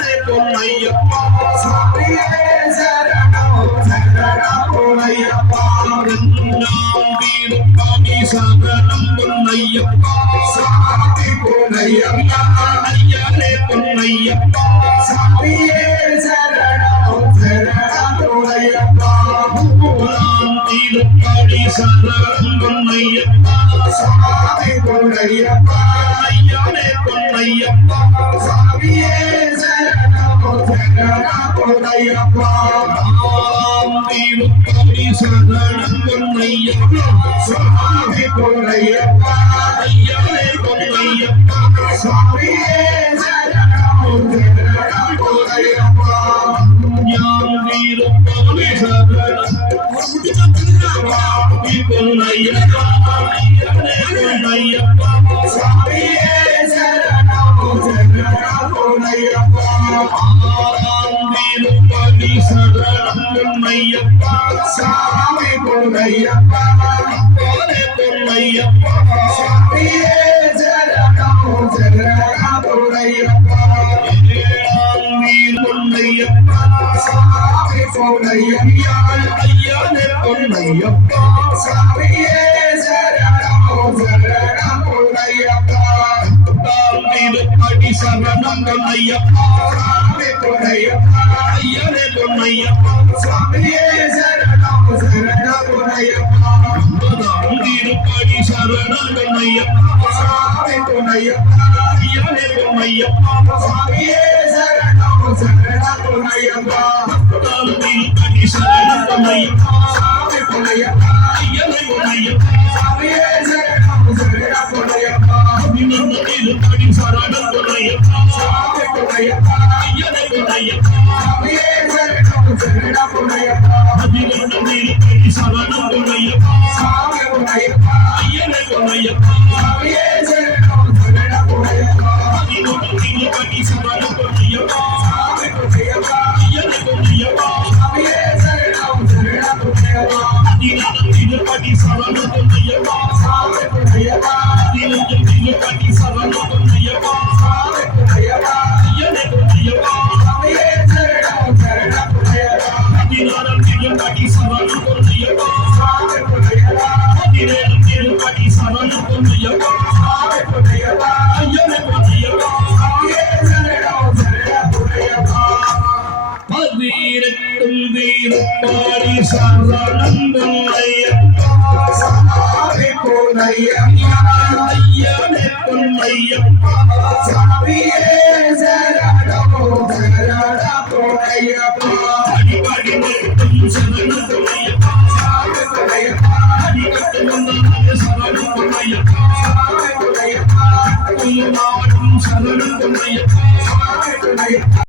ஐயனே பொன்னையப்பா சாமியே சரணம் சரணம் பொன்னையப்பா நாம் வீரப்பாணி சரணம் பொன்னையப்பா சாமி பொன்னையப்பா ஐயனே பொன்னையப்பா சாமியே சரணம் சரணம் பொன்னையப்பா நாம் வீரப்பாணி சரணம் பொன்னையப்பா சாமி பொன்னையப்பா ஐயனே பொன்னையப்பா சாமியே சரணம் சரணம் பொன்னையப்பா நாம் வீரப்பாணி சரணம் பொன்னையப்பா சாமி பொன்னையப்பா ஐயனே பொன்னையப்பா சாமியே சரணம் சரணம் பொன்னையப்பா ஞான வீரப்பாணி சரணம் சாமி பொன்னையப்பா ஐயனே பொன்னையப்பா சாமியே சரணம் சரணம் பொன்னையப்பா வீரப்பாணி சரணம் பொன்னையப்பா சாமி பொன்னையப்பா ஐயனே பொன்னையப்பா சாமியே சரணம் சரணம் பொன்னையப்பா பொன்னையப்பா சாமி பொன்னையப்பா ஐயனே பொன்னையப்பா சாமியே சரணம் சரணம் பொன்னையப்பா வீரப்பாணி சரணம் பொன்னையப்பா சாமி பொன்னையப்பா ஐயனே பொன்னையப்பா சாமியே சரணம் சரணம் பொன்னையப்பா வீரப்பாணி சரணம் பொன்னையப்பா சாமி பொன்னையப்பா ஐயனே பொன்னையப்பா சாமியே சரணம் சரணம் பொன்னையப்பா வீரப்பாணி சரணம் பொன்னையப்பா சாமி பொன்னையப்பா ஐயனே பொன்னையப்பா சாமியே சரணம் சரணம் பொன்னையப்பா வீரப்பாணி சரணம் பொன்னையப்பா சாமி பொன்னையப்பா ஐயனே பொன்னையப்பா சாமியே சரணம் சரணம் பொன்னையப்பா வீரப்பாணி சரணம் பொன்னையப்பா சாமி பொன்னையப்பா ஐயனே பொன்னையப்பா சாமியே சரணம் சரணம் பொன்னையப்பா வீரப்பாணி சரணம் பொன்னையப்பா சாமி பொன்னையப்பா ஐயனே பொன்னையப்பா சாமியே சரணம் சரணம் பொன்னையப்பா வீரப்பாணி சரணம் பொன்னையப்பா சாமி பொன்னையப்பா வீரப்பாணி சரணம் பொன்னையப்பா சாமி பொன்னையப்பா ஐயனே பொன்னையப்பா சாமியே சரணம் சரணம் பொன்னையப்பா வீரப்பாணி சரணம் பொன்னையப்பா சாமி பொன்னையப்பா வீரப்பாணி சரணம் பொன்னையப்பா சாமி பொன்னையப்பா ஐயனே பொன்னையப்பா சாமியே சரணம் சரணம் பொன்னையப்பா வீரத்தும் வீரப்பாணி சரணம் பொன்னையப்பா சாமி பொன்னையப்பா ஐயனே பொன்னையப்பா சாமியே சரணம் சரணம் பொன்னையப்பா அடிபடி நிற்கும் சரணம் பொன்னையப்பா சாமி பொன்னையப்பா அடிபட்டு வந்த சரணம் பொன்னையப்பா சாமி பொன்னையப்பா நாடும் சரணம் பொன்னையப்பா சாமி பொன்னையப்பா